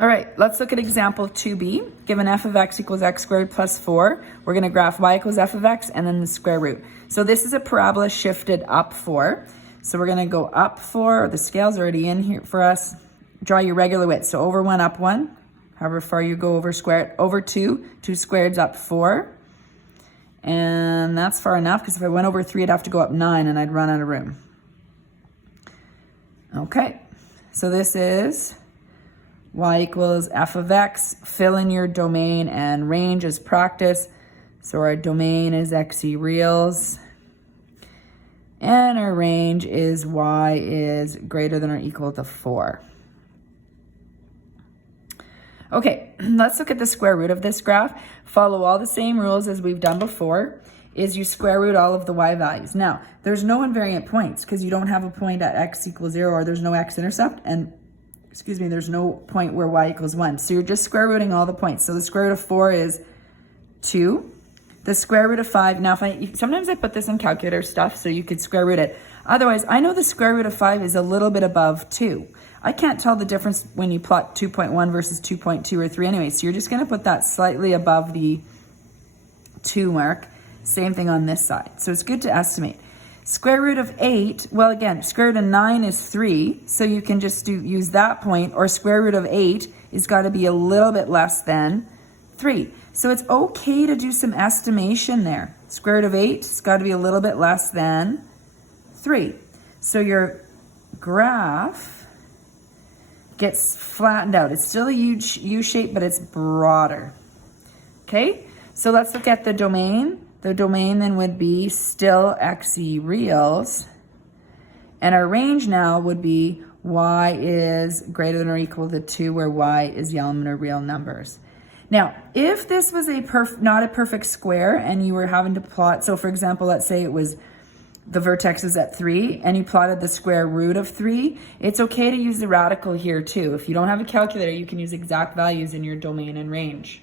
All right, let's look at example 2b. Given f of x equals x squared plus 4, we're going to graph y equals f of x and then the square root. So this is a parabola shifted up 4. So we're going to go up 4. The scale's already in here for us. Draw your regular width. So over 1, up 1. However far you go over squared. Over 2. 2 squared's up 4. And that's far enough because if I went over 3, I'd have to go up 9 and I'd run out of room. Okay, so this is y equals f of x. Fill in your domain and range as practice. So our domain is xe reals. And our range is y is greater than or equal to 4. Okay, let's look at the square root of this graph. Follow all the same rules as we've done before, is you square root all of the y values. Now, there's no invariant points because you don't have a point at x equals 0 or there's no x-intercept, and there's no point where y equals 1. So you're just square rooting all the points. So the square root of 4 is 2. The square root of 5, now sometimes I put this in calculator stuff so you could square root it. Otherwise, I know the square root of 5 is a little bit above 2. I can't tell the difference when you plot 2.1 versus 2.2 or 3 anyway. So you're just going to put that slightly above the 2 mark. Same thing on this side. So it's good to estimate. Square root of 8, well again, square root of 9 is 3. So you can just use that point, or square root of 8 is got to be a little bit less than 3. So it's okay to do some estimation there. Square root of 8 has got to be a little bit less than 3. So your graph gets flattened out. It's still a huge U shape, but it's broader. Okay, so let's look at the domain. The domain then would be still xe reals. And our range now would be y is greater than or equal to 2, where y is the element of real numbers. Now, if this was not a perfect square and you were having to plot, so for example, let's say it was the vertex is at 3 and you plotted the square root of 3, it's okay to use the radical here too. If you don't have a calculator, you can use exact values in your domain and range.